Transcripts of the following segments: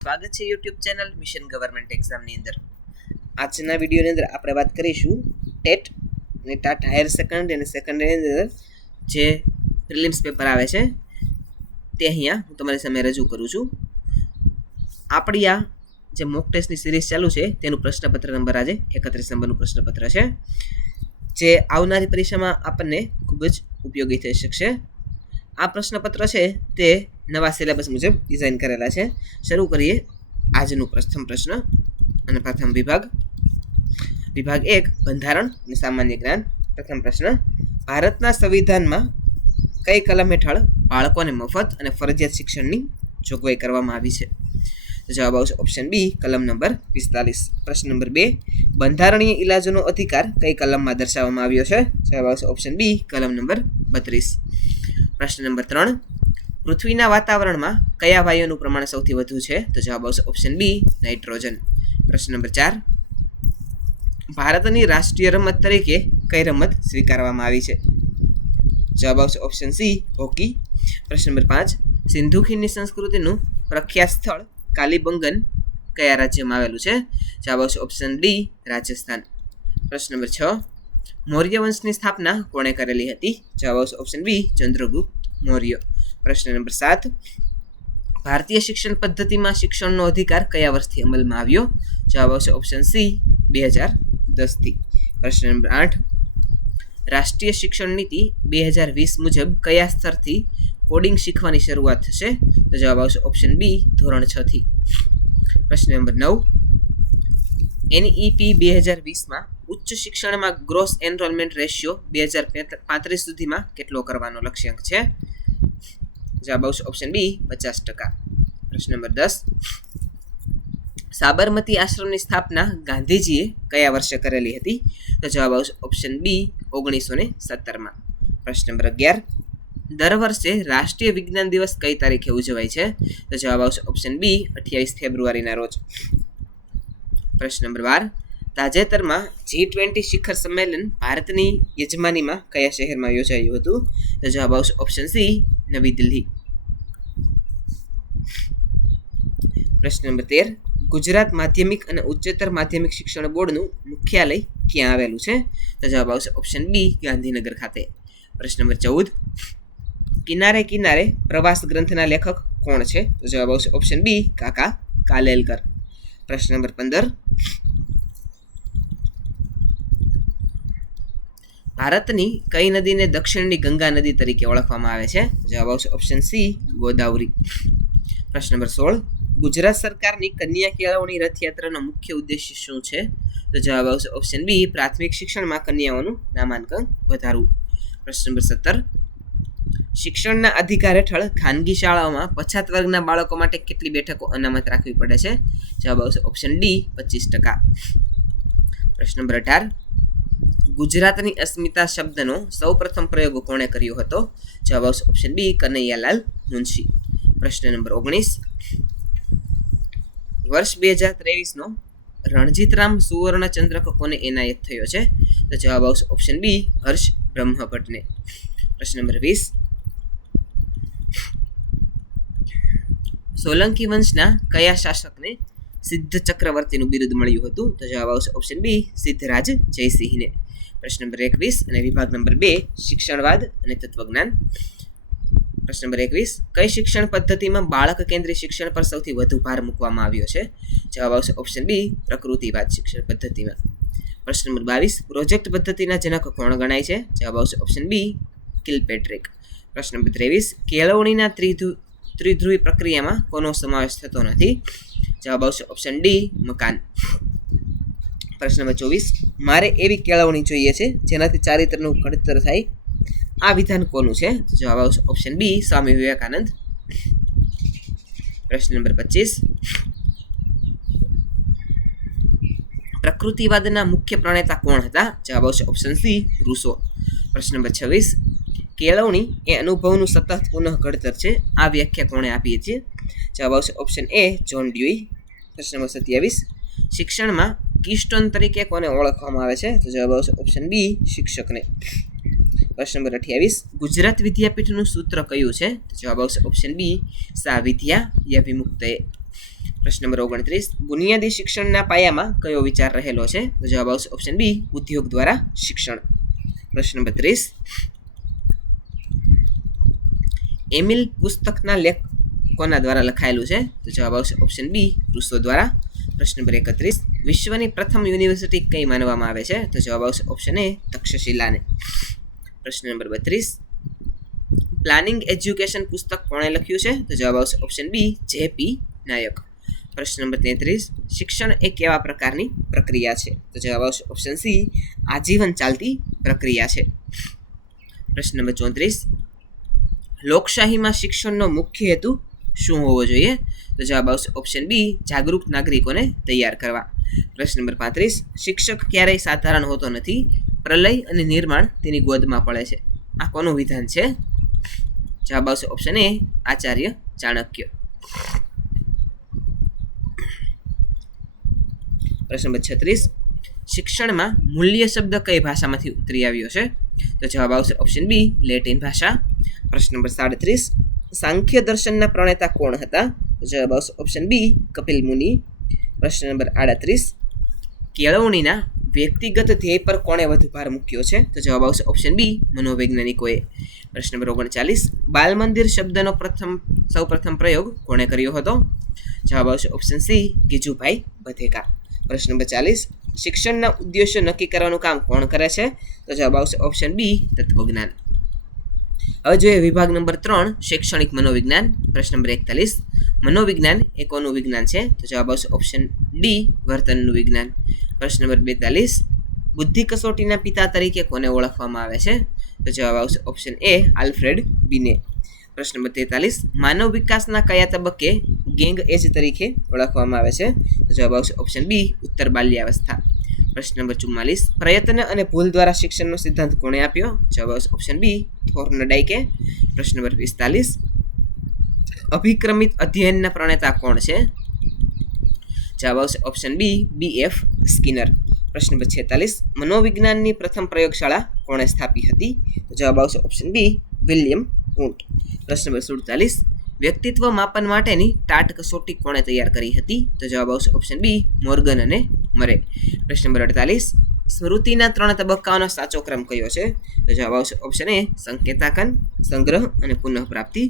સ્વાગત છે YouTube channel mission government એક્ઝામની અંદર. આજના વિડીયોની અંદર આપણે વાત કરીશું ટેટ અને ટાટ હાયર સેકન્ડરી અને સેકન્ડરીની અંદર જે પ્રિલિમ્સ પેપર આવે છે તે અહીંયા હું તમારી સામે રજૂ કરું છું. આપણી આ જે મોક ટેસ્ટની સિરીઝ ચાલુ છે તેનું પ્રશ્નપત્ર નંબર આજે 31 નંબરનું પ્રશ્નપત્ર છે, જે આવનારી પરીક્ષામાં આપણને ખૂબ જ ઉપયોગી થઈ શકશે. આ પ્રશ્નપત્ર છે તે નવા સિલેબસ મુજબ ડિઝાઇન કરેલા છે. શરૂ કરીએ આજનું પ્રથમ પ્રશ્ન અને પ્રથમ વિભાગ 1 બંધારણ અને સામાન્ય જ્ઞાન. પ્રથમ પ્રશ્ન, ભારતના સંવિધાનમાં કઈ કલમ હેઠળ બાળકોને મફત અને ફરજિયાત શિક્ષણની જોગવાઈ કરવામાં આવી છે? જવાબ આવશે ઓપ્શન બી, કલમ નંબર 45. પ્રશ્ન નંબર 2, બંધારણીય ઇલાજોનો અધિકાર કઈ કલમમાં દર્શાવવામાં આવ્યો છે? જવાબ આવશે ઓપ્શન બી, કલમ નંબર 32. પ્રશ્ન નંબર 3, પૃથ્વીના વાતાવરણમાં કયા વાયુનું પ્રમાણ સૌથી વધુ છે? તો જવાબ આવશે ઓપ્શન બી, નાઇટ્રોજન. પ્રશ્ન નંબર 4, ભારતની રાષ્ટ્રીય રમત તરીકે કઈ રમત સ્વીકારવામાં આવી છે? જવાબ આવશે ઓપ્શન સી, હોકી. પ્રશ્ન નંબર 5, સિંધુ ખીણની સંસ્કૃતિનું પ્રખ્યાત સ્થળ કાલીબંગન કયા રાજ્યમાં આવેલું છે? જવાબ આવશે ઓપ્શન ડી, રાજસ્થાન. પ્રશ્ન નંબર 6, મૌર્ય વંશની સ્થાપના કોણે કરેલી હતી? જવાબ આવશે ઓપ્શન બી, ચંદ્રગુપ્ત મૌર્ય. પ્રશ્ન નંબર 7, ભારતીય શિક્ષણ પદ્ધતિમાં શિક્ષણનો અધિકાર કયા વર્ષથી અમલમાં આવ્યો? જવાબ આવશે ઓપ્શન સી, 2010થી. પ્રશ્ન નંબર 8, રાષ્ટ્રીય શિક્ષણ નીતિ 2020 મુજબ કયા સ્તરથી કોડિંગ શીખવાની શરૂઆત થશે? તો જવાબ આવશે ઓપ્શન બી, ધોરણ 6થી. પ્રશ્ન નંબર 9, NEP 2020માં ઉચ્ચ શિક્ષણમાં ગ્રોસ એનરોલમેન્ટ રેશિયો 2035 સુધીમાં કેટલો કરવાનો લક્ષ્યાંક છે? જવાબ આવશે ઓપ્શન બી, 50%. પ્રશ્ન નંબર 10, સાબરમતી આશ્રમની સ્થાપના ગાંધીજીએ કયા વર્ષે કરેલી હતી? તો જવાબ આવશે ઓપ્શન બી, 1917માં. પ્રશ્ન નંબર 11, દર વર્ષે રાષ્ટ્રીય વિજ્ઞાન દિવસ કઈ તારીખે ઉજવાય છે? તો જવાબ આવશે ઓપ્શન બી, 28 ફેબ્રુઆરીના રોજ. પ્રશ્ન નંબર 12, તાજેતરમાં G20 શિખર સંમેલન ભારતની યજમાનીમાં કયા શહેરમાં યોજાયું હતું? તો જવાબ આવશે ઓપ્શન સી, નવી દિલ્હી. પ્રશ્ન નંબર 13, ગુજરાત માધ્યમિક અને ઉચ્ચતર માધ્યમિક શિક્ષણ બોર્ડનું મુખ્યાલય ક્યાં આવેલું છે? તો જવાબ આવશે ઓપ્શન બી, ગાંધીનગર ખાતે. પ્રશ્ન નંબર 14, કિનારે કિનારે પ્રવાસ ગ્રંથના લેખક કોણ છે? તો જવાબ આવશે ઓપ્શન બી, કાકા કાલેલકર. પ્રશ્ન નંબર 15, ભારતની કઈ નદીને દક્ષિણની ગંગા નદી તરીકે ઓળખવામાં આવે છે? જવાબ આવશે ઓપ્શન સી, ગોદાવરી. પ્રશ્ન નંબર 16, ગુજરાત સરકારની કન્યા કેળવણી રથયાત્રાનો મુખ્ય ઉદ્દેશ્ય શું છે? તો જવાબ આવશે ઓપ્શન બી, પ્રાથમિક શિક્ષણમાં કન્યાઓનું નામાંકન વધારવું. પ્રશ્ન નંબર 17, શિક્ષણના અધિકાર હેઠળ ખાનગી શાળાઓમાં પછાત વર્ગના બાળકો માટે કેટલી બેઠકો અનામત રાખવી પડે છે? જવાબ આવશે ઓપ્શન ડી, 25%. પ્રશ્ન નંબર 18, ગુજરાતની અસ્મિતા શબ્દનો સૌ પ્રથમ પ્રયોગ કોણે કર્યો હતો? જવાબ આવશે ઓપ્શન બી, કનૈયાલાલ મુનશી. પ્રશ્ન નંબર 19, વર્ષ 2023નો રણજીતરામ સુવર્ણચંદ્રક કોને એનાયત થયો છે? તો જવાબ આવશે ઓપ્શન બી, હર્ષ બ્રહ્મભટ્ટને. પ્રશ્ન નંબર 20, સોલંકી વંશના કયા શાસકને સિદ્ધ ચક્રવર્તીનું બિરુદ મળ્યું હતું? તો જવાબ આવશે ઓપ્શન બી, સિદ્ધરાજ જયસિંહને. પ્રશ્ન નંબર 21 અને વિભાગ નંબર 2, શિક્ષણવાદ અને તત્વજ્ઞાન. પ્રશ્ન નંબર 21, કઈ શિક્ષણ પદ્ધતિમાં બાળક કેન્દ્રીય શિક્ષણ પર સૌથી વધુ ભાર મૂકવામાં આવ્યો છે? જવાબ આવશે ઓપ્શન બી, પ્રકૃતિવાદ શિક્ષણ પદ્ધતિમાં. પ્રશ્ન નંબર 22, પ્રોજેક્ટ પદ્ધતિના જનક કોણ ગણાય છે? જવાબ આવશે ઓપ્શન બી, કિલપેટ્રિક. પ્રશ્ન નંબર 23, કેળવણીના ત્રિધ્રુવી પ્રક્રિયામાં કોનો સમાવેશ થતો નથી? જવાબ આવશે ઓપ્શન ડી, મકાન. પ્રશ્ન નંબર 24, મારે એવી કેળવણી જોઈએ છે જેનાથી ચારિત્રનું ઘડતર થાય, આ વિધાન કોનું છે? જવાબ આવશે ઓપ્શન બી, સ્વામી વિવેકાનંદ. પ્રશ્ન નંબર 25, પ્રકૃતિવાદના મુખ્ય પ્રણેતા કોણ હતા? જવાબ આવશે ઓપ્શન સી, રૂસો. પ્રશ્ન નંબર 26, કેળવણી એ અનુભવનું સતત પુનઃ ઘડતર છે, આ વ્યાખ્યા કોણે આપી છે? જવાબ આવશે ઓપ્શન એ, જોન ડ્યુઈ. પ્રશ્ન નંબર 27, શિક્ષણમાં કીસ્ટોન તરીકે કોને ઓળખવામાં આવે છે? તો જવાબ આવશે ઓપ્શન બી, શિક્ષકને. પ્રશ્ન નંબર 28, ગુજરાત વિદ્યાપીઠનું સૂત્ર કયું છે? તો જવાબ આવશે ઓપ્શન બી, સા વિદ્યા યા વિમુક્તયે. પ્રશ્ન નંબર 29, બુનિયાદી શિક્ષણના પાયામાં કયો વિચાર રહેલો છે? તો જવાબ આવશે ઓપ્શન બી, ઉદ્યોગ દ્વારા શિક્ષણ. પ્રશ્ન નંબર 30, એમિલ પુસ્તકના લેખ કોના દ્વારા લખાયેલું છે? તો જવાબ આવશે ઓપ્શન બી, રૂસો દ્વારા. પ્રશ્ન નંબર 31, વિશ્વની પ્રથમ યુનિવર્સિટી કઈ માનવામાં આવે છે? તો જવાબ આવશે ઓપ્શન એ, તક્ષશિલાને. પ્રશ્ન નંબર 32, પ્લાનિંગ એજ્યુકેશન પુસ્તક કોણે લખ્યું છે? તો જવાબ આવશે ઓપ્શન બી, જે.પી. નાયક. પ્રશ્ન નંબર 33, શિક્ષણ એ કેવા પ્રકારની પ્રક્રિયા છે? તો જવાબ આવશે ઓપ્શન સી, આજીવન ચાલતી પ્રક્રિયા છે. પ્રશ્ન નંબર 34, લોકશાહીમાં શિક્ષણનો મુખ્ય હેતુ શું હોવો જોઈએ? તો જવાબ આવશે ઓપ્શન બી, જાગૃત નાગરિકોને તૈયાર કરવા. પ્રશ્ન નંબર 35, શિક્ષક ક્યારેય સાધારણ હોતો નથી, પ્રલય અને નિર્માણ તેની ગોદમાં પડે છે. આ કોનું વિધાન છે? જવાબ આવશે ઓપ્શન એ, આચાર્ય ચાણક્ય. પ્રશ્ન નંબર 36, શિક્ષણમાં મૂલ્ય શબ્દ કઈ ભાષામાંથી ઉતરી આવ્યો છે? તો જવાબ આવશે ઓપ્શન બી, લેટિન ભાષા. પ્રશ્ન નંબર 37, સાંખ્ય દર્શનના પ્રણેતા કોણ હતા? તો જવાબ આવશે ઓપ્શન બી, કપિલ મુનિ. પ્રશ્ન નંબર 38, કેળવણીના વ્યક્તિગત ધ્યેય પર કોણે વધુ ભાર મૂક્યો છે? તો જવાબ આવશે ઓપ્શન બી, મનોવૈજ્ઞાનિકોએ. પ્રશ્ન નંબર 39, બાલ મંદિર શબ્દનો સૌપ્રથમ પ્રયોગ કોણે કર્યો હતો? જવાબ આવશે ઓપ્શન સી, ગીજુભાઈ બધેકા. પ્રશ્ન નંબર 40, શિક્ષણના ઉદ્દેશ્યો નક્કી કરવાનું કામ કોણ કરે છે? તો જવાબ આવશે ઓપ્શન બી, તત્વજ્ઞાન. હવે જોઈએ વિભાગ નંબર 3, શૈક્ષણિક મનોવિજ્ઞાન. પ્રશ્ન નંબર 41, મનોવિજ્ઞાન એ કોનું વિજ્ઞાન છે? તો જવાબ આવશે ઓપ્શન ડી, વર્તનનું વિજ્ઞાન. પ્રશ્ન નંબર 42, બુદ્ધિ કસોટીના પિતા તરીકે કોને ઓળખવામાં આવે છે? તો જવાબ આવશે ઓપ્શન એ, આલ્ફ્રેડ બીને. પ્રશ્ન નંબર 43, માનવ વિકાસના કયા તબક્કે ગેંગ એજ તરીકે ઓળખવામાં આવે છે? તો જવાબ આવશે ઓપ્શન બી, ઉત્તર બાલ્યાવસ્થા. પ્રશ્ન નંબર 44, પ્રયત્ન અને ભૂલ દ્વારા શિક્ષણનો સિદ્ધાંત કોણે આપ્યો? જવાબ આવશે ઓપ્શન બી, થોર્નડાઇકે. પ્રશ્ન નંબર 45, અભિક્રમિત અધ્યયનના પ્રણેતા કોણ છે? જવાબ આવશે ઓપ્શન બી, બી.એફ. સ્કિનર. પ્રશ્ન નંબર 46, મનોવિજ્ઞાનની પ્રથમ પ્રયોગશાળા કોણે સ્થાપી હતી? તો જવાબ આવશે ઓપ્શન બી, વિલિયમ વૂન્ટ. પ્રશ્ન નંબર 47, વ્યક્તિત્વ માપન માટેની ટાટ કસોટી કોણે તૈયાર કરી હતી? તો જવાબ આવશે ઓપ્શન બી, મોર્ગન અને મરે. પ્રશ્ન નંબર 48, સ્મૃતિના 3 તબક્કાઓનો સાચો ક્રમ કયો છે? તો જવાબ આવશે ઓપ્શન એ, સંકેતાકન, સંગ્રહ અને પુનઃપ્રાપ્તિ.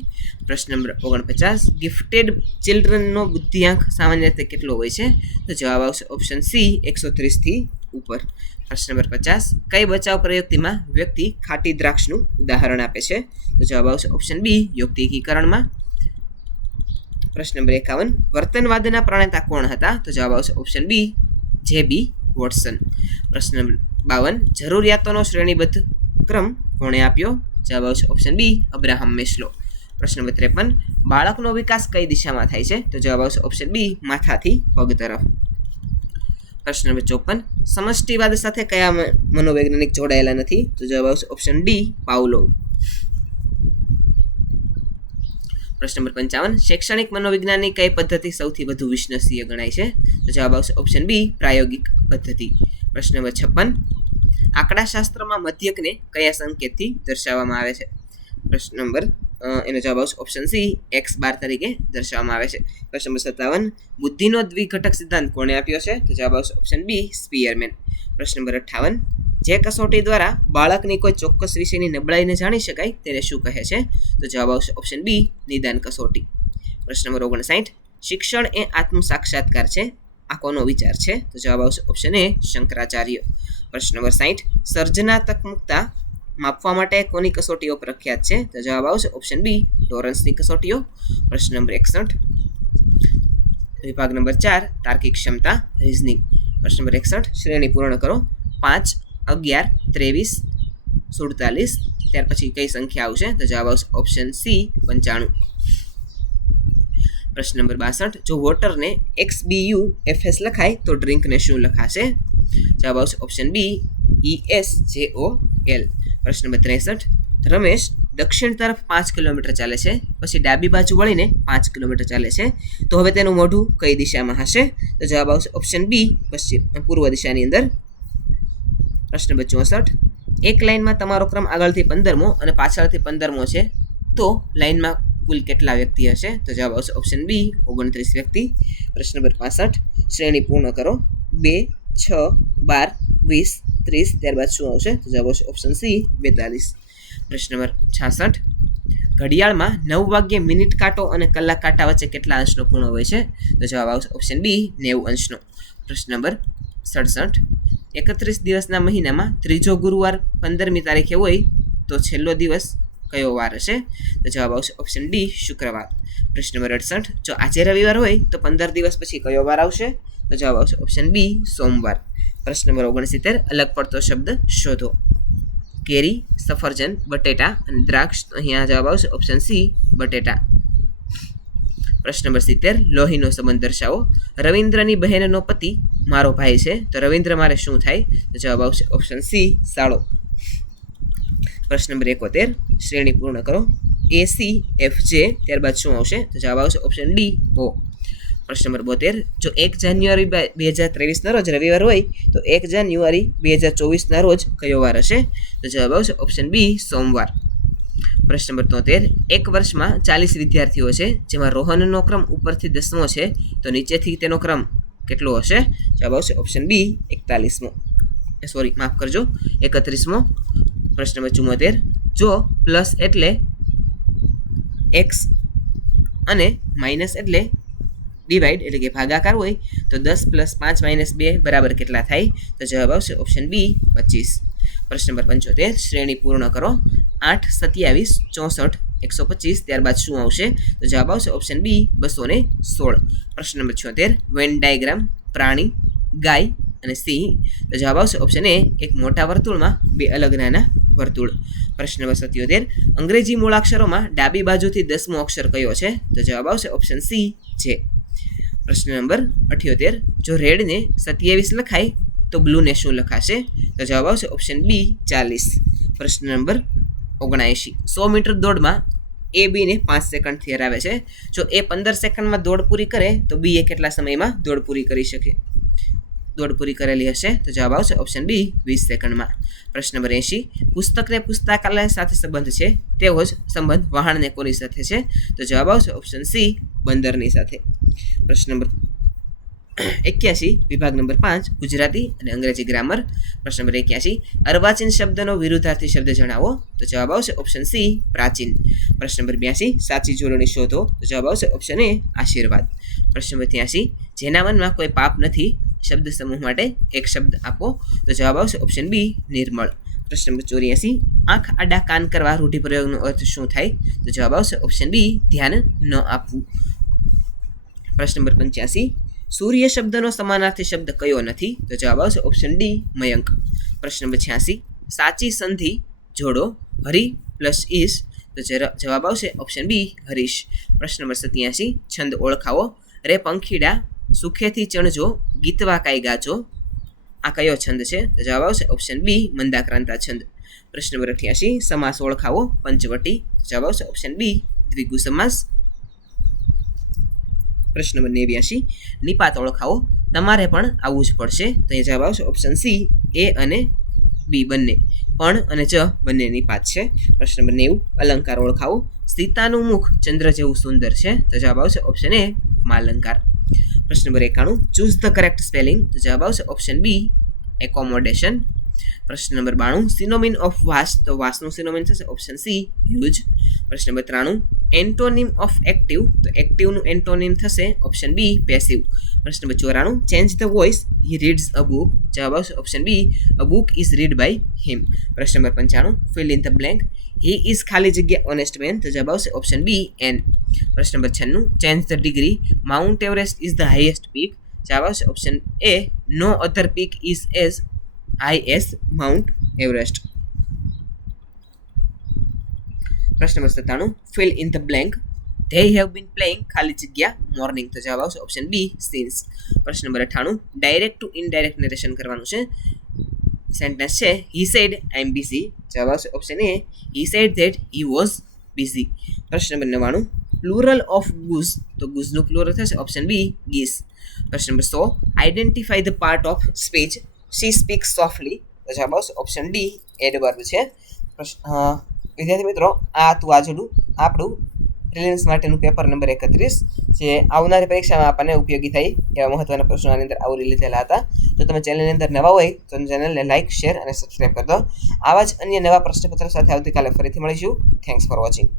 પ્રશ્ન નંબર 49, ગિફ્ટેડ ચિલ્ડ્રનનો બુદ્ધિઆંક સામાન્ય રીતે કેટલો હોય છે? તો જવાબ આવશે ઓપ્શન સી, 130 થી ઉપર. પ્રશ્ન નંબર 50, કઈ બચાવ પ્રયુક્તિમાં વ્યક્તિ ખાટી દ્રાક્ષનું ઉદાહરણ આપે છે? તો જવાબ આવશે ઓપ્શન બી, યૌક્તિકીકરણમાં. પ્રશ્ન નંબર 51, વર્તનવાદના પ્રણેતા કોણ હતા? તો જવાબ આવશે ઓપ્શન બી, જે.બી. વોટસન. પ્રશ્ન નંબર 52, જરૂરિયાતોનો શ્રેણીબદ્ધ ક્રમ કોણે આપ્યો? જવાબ આવશે ઓપ્શન બી, અબ્રાહમ મેસ્લો. પ્રશ્ન નંબર 53, બાળકનો વિકાસ કઈ દિશામાં થાય છે? તો જવાબ આવશે ઓપ્શન બી, માથાથી પગ તરફ. પ્રશ્ન નંબર 54, સમષ્ટિવાદ સાથે કયા મનોવૈજ્ઞાનિક જોડાયેલા નથી? તો જવાબ આવશે ઓપ્શન ડી, પાવલોવ. પ્રશ્ન નંબર 55, શૈક્ષણિક મનોવિજ્ઞાનની કઈ પદ્ધતિ સૌથી વધુ વિશ્વસનીય ગણાય છે? તો જવાબ આવશે ઓપ્શન બી, પ્રાયોગિક પદ્ધતિ. પ્રશ્ન નંબર 56, આંકડાશાસ્ત્રમાં મધ્યકને કયા સંકેતથી દર્શાવવામાં આવે છે? પ્રશ્ન નંબર એનો જવાબ આવશે ઓપ્શન સી, x12 તરીકે દર્શાવવામાં આવે છે. પ્રશ્ન નંબર 57, બુદ્ધિનો દ્વિઘટક સિદ્ધાંત કોણે આપ્યો છે? તો જવાબ આવશે ઓપ્શન બી, સ્પીયરમેન. પ્રશ્ન નંબર 58, જે કસોટી દ્વારા બાળકની કોઈ ચોક્કસ વિષયની નબળાઈને જાણી શકાય તેને શું કહે છે? તો જવાબ આવશે ઓપ્શન બી, નિદાન કસોટી. પ્રશ્ન નંબર 59, શિક્ષણ એ આત્મ સાક્ષાત્કાર છે, આ કોનો વિચાર છે? તો જવાબ આવશે ઓપ્શન એ, શંકરાચાર્ય. પ્રશ્ન નંબર 60, સર્જનાત્મકતા માપવા માટે કોની કસોટીઓ પ્રખ્યાત છે? તો જવાબ આવશે ઓપ્શન બી, લોરેન્સની કસોટીઓ. પ્રશ્ન નંબર 61, વિભાગ નંબર 4, તાર્કિક ક્ષમતા, રીઝનિંગ. પ્રશ્ન નંબર 61, શ્રેણી પૂર્ણ કરો. 5, 11, 23, 47, ત્યાર પછી કઈ સંખ્યા આવશે? તો જવાબ આવશે ઓપ્શન સી, 95. પ્રશ્ન નંબર 62, જો વોટરને XBUFS લખાય તો ડ્રિંકને શું લખાશે? જવાબ આવશે ઓપ્શન બી, ESJOL. પ્રશ્ન નંબર 63, રમેશ દક્ષિણ તરફ 5 કિલોમીટર ચાલે છે, પછી ડાબી બાજુ વળીને 5 કિલોમીટર ચાલે છે, તો હવે તેનું મોઢું કઈ દિશામાં હશે? તો જવાબ આવશે ઓપ્શન બી, પૂર્વ દિશાની અંદર. પ્રશ્ન નંબર 64, એક લાઇનમાં તમારો ક્રમ આગળથી 15મો અને પાછળથી 15મો છે, તો લાઇનમાં કુલ કેટલા વ્યક્તિ હશે? તો જવાબ આવશે ઓપ્શન બી 29 વ્યક્તિ. પ્રશ્ન નંબર 65 શ્રેણી પૂર્ણ કરો. 2, 6, 12, 20, 30 ત્યારબાદ શું આવશે? તો જવાબ આવશે ઓપ્શન સી 42. પ્રશ્ન નંબર 66 ઘડિયાળમાં 9 વાગ્યે મિનિટ કાંટો અને કલાક કાંટા વચ્ચે કેટલા અંશનો ખૂણો હોય છે? તો જવાબ આવશે ઓપ્શન બી 90 અંશનો. પ્રશ્ન નંબર 67 31 દિવસના મહિનામાં ત્રીજો ગુરુવાર 15મી તારીખે હોય તો છેલ્લો દિવસ કયો વાર હશે? તો જવાબ આવશે ઓપ્શન ડી શુક્રવાર. પ્રશ્ન નંબર 68 જો આજે રવિવાર હોય તો 15 દિવસ પછી કયો વાર આવશે? તો જવાબ આવશે ઓપ્શન બી સોમવાર. પ્રશ્ન નંબર 69 અલગ પડતો શબ્દ શોધો. કેરી, સફરજન, બટેટા અને દ્રાક્ષ. અહીંયા જવાબ આવશે ઓપ્શન સી બટેટા. પ્રશ્ન નંબર 70 લોહીનો સંબંધ દર્શાવો. રવિન્દ્રની બહેનનો પતિ મારો ભાઈ છે તો રવિન્દ્ર મારે શું થાય? તો જવાબ આવશે ઓપ્શન સી સાળો. પ્રશ્ન નંબર 71 શ્રેણી પૂર્ણ કરો. ACFJ ત્યારબાદ શું આવશે? તો જવાબ આવશે ઓપ્શન ડી ઓ. પ્રશ્ન નંબર 72 જો 1 જાન્યુઆરી 2023ના રોજ રવિવાર હોય તો 1 જાન્યુઆરી 2024ના રોજ કયો વાર હશે? તો જવાબ આવશે ઓપ્શન બી સોમવાર. પ્રશ્ન નંબર 73 એક વર્ષમાં 40 વિદ્યાર્થીઓ છે જેમાં રોહનનો ક્રમ ઉપરથી 10મો છે તો નીચેથી તેનો ક્રમ કેટલો હશે? જવાબ આવશે ઓપ્શન બી 41મો. સોરી માફ કરજો 31મો. પ્રશ્ન નંબર 74 જો પ્લસ એટલે એક્સ અને માઇનસ એટલે ડિવાઈડ એટલે કે ભાગાકાર હોય તો 10 + 5 - 2 બરાબર કેટલા થાય? તો જવાબ આવશે ઓપ્શન બી 25. પ્રશ્ન નંબર 75 શ્રેણી પૂર્ણ કરો. 8, 27, 64, 125 ત્યારબાદ શું આવશે? તો જવાબ આવશે ઓપ્શન બી 216. પ્રશ્ન નંબર 76 વેન ડાયાગ્રામ પ્રાણી, ગાય અને સિંહ. તો જવાબ આવશે ઓપ્શન એ એક મોટા વર્તુળમાં 2 અલગ નાના વર્તુળ. પ્રશ્ન નંબર 77 અંગ્રેજી મૂળાક્ષરોમાં ડાબી બાજુથી 10મો અક્ષર કયો છે? તો જવાબ આવશે ઓપ્શન સી છે. પ્રશ્ન નંબર 78 જો રેડને 27 લખાય તો બ્લુને શું લખાશે? તો જવાબ આવશે ઓપ્શન બી 40. પ્રશ્ન નંબર 79 100 મીટર દોડમાં એ બીને 5 સેકન્ડથી હરાવે છે. જો એ 15 સેકન્ડમાં દોડ પૂરી કરે તો બી એ કેટલા સમયમાં દોડ પૂરી કરી શકે? દોડ પૂરી કરેલી હશે તો જવાબ આવશે ઓપ્શન બી 20 સેકન્ડમાં. પ્રશ્ન નંબર 80 પુસ્તકને પુસ્તકાલય સાથે સંબંધ છે તેવો જ સંબંધ વાહનને કોની સાથે છે? તો જવાબ આવશે ઓપ્શન સી બંદરની સાથે. પ્રશ્ન નંબર 81 વિભાગ નંબર 5 ગુજરાતી અને અંગ્રેજી ગ્રામર. પ્રશ્ન નંબર 81 અર્વાચીન શબ્દનો વિરુદ્ધાર્થી શબ્દ જણાવો. તો જવાબ આવશે ઓપ્શન સી પ્રાચીન. પ્રશ્ન નંબર 82 સાચી જોડણી શોધો. તો જવાબ આવશે ઓપ્શન એ આશીર્વાદ. પ્રશ્ન નંબર 83 જેના મનમાં કોઈ પાપ નથી શબ્દ સમૂહ માટે એક શબ્દ આપો. તો જવાબ આવશે ઓપ્શન બી નિર્મળ. પ્રશ્ન નંબર 84 આંખ આડા કાન કરવા રૂઢિપ્રયોગનો અર્થ શું થાય? તો જવાબ આવશે ઓપ્શન બી ધ્યાન ન આપવું. પ્રશ્ન નંબર 85 સૂર્ય શબ્દનો સમાનાર્થી શબ્દ કયો નથી? તો જવાબ આવશે ઓપ્શન ડી મયંક. પ્રશ્ન નંબર 86 સાચી સંધિ જોડો. હરી પ્લસ ઈશ. તો જવાબ આવશે ઓપ્શન બી હરીશ. પ્રશ્ન નંબર 87 છંદ ઓળખાવો. રે પંખીડા સુખેથી ચણજો ગીતવા કાંઈ ગાજો. આ કયો છંદ છે? તો જવાબ આવશે ઓપ્શન બી મંદાક્રાંતા છંદ. પ્રશ્ન નંબર 88 સમાસ ઓળખાવો. પંચવટી. જવાબ આવશે ઓપ્શન બી દ્વિગુ સમાસ. પ્રશ્ન નંબર 89 નિપાત ઓળખાવો. તમારે પણ આવવું જ પડશે. તો અહીં જવાબ આવશે ઓપ્શન સી એ અને બી બંને. પણ અને જ બંને નિપાત છે. પ્રશ્ન નંબર 90 અલંકાર ઓળખાવો. સીતાનું મુખ ચંદ્ર જેવું સુંદર છે. તો જવાબ આવશે ઓપ્શન એ માલંકાર. પ્રશ્ન number 91 choose the correct spelling. તો જવાબ આવશે ઓપ્શન બી એકોમોડેશન. પ્રશ્ન નંબર 92 સિનોમિન ઓફ વાસ્ટ. તો વાસ્ટનું સિનોમિન થશે ઓપ્શન સી હ્યુજ. પ્રશ્ન નંબર 93 એન્ટોનિમ ઓફ એક્ટિવ. તો એક્ટિવનું એન્ટોનિમ થશે ઓપ્શન બી પેસિવ. પ્રશ્ન number 94 change the voice he reads a book. જવાબ આવશે option B a book is read by him. પ્રશ્ન number 95 fill in the blank he is ખાલી જગ્યા honest man. તો જવાબ આવશે ઓપ્શન બી એન. પ્રશ્ન number 96 change the degree Mount Everest is the highest peak. જવાબ આવશે option A no other peak is as high as Mount Everest. પ્રશ્ન number 97 fill in the blank they have been playing ખાલી જગ્યા morning. તો જવાબ આવશે option B since. પ્રશ્ન નંબર 98 ડાયરેક્ટ ટુ ઇનડાયરેક્ટ નરેશન કરવાનું છે. સેન્ટેન્સ છે he said I am busy. જવાબ આવશે option A he said that he was busy. પ્રશ્ન નંબર 99 પ્લુરલ ઓફ goose. તો gooseનું પ્લુરલ થશે ઓપ્શન બી geese. પ્રશ્ન number 100 identify the part of speech she speaks softly. તો જવાબ આવશે ઓપ્શન ડી એડવર્બ છે. વિદ્યાર્થી મિત્રો આ હતું આજનું આપણું પ્રિલિમ્સ માટેનું પેપર નંબર 31 જે આવનારી પરીક્ષામાં આપણને ઉપયોગી થાય એવા મહત્વના પ્રશ્નો આની અંદર આવરી લીધેલા હતા. જો તમે ચેનલની અંદર નવા હોય તો ચેનલને લાઇક, શેર અને સબસ્ક્રાઈબ કરી દો. આવા જ અન્ય નવા પ્રશ્નપત્ર સાથે આવતીકાલે ફરીથી મળીશું. Thanks for watching.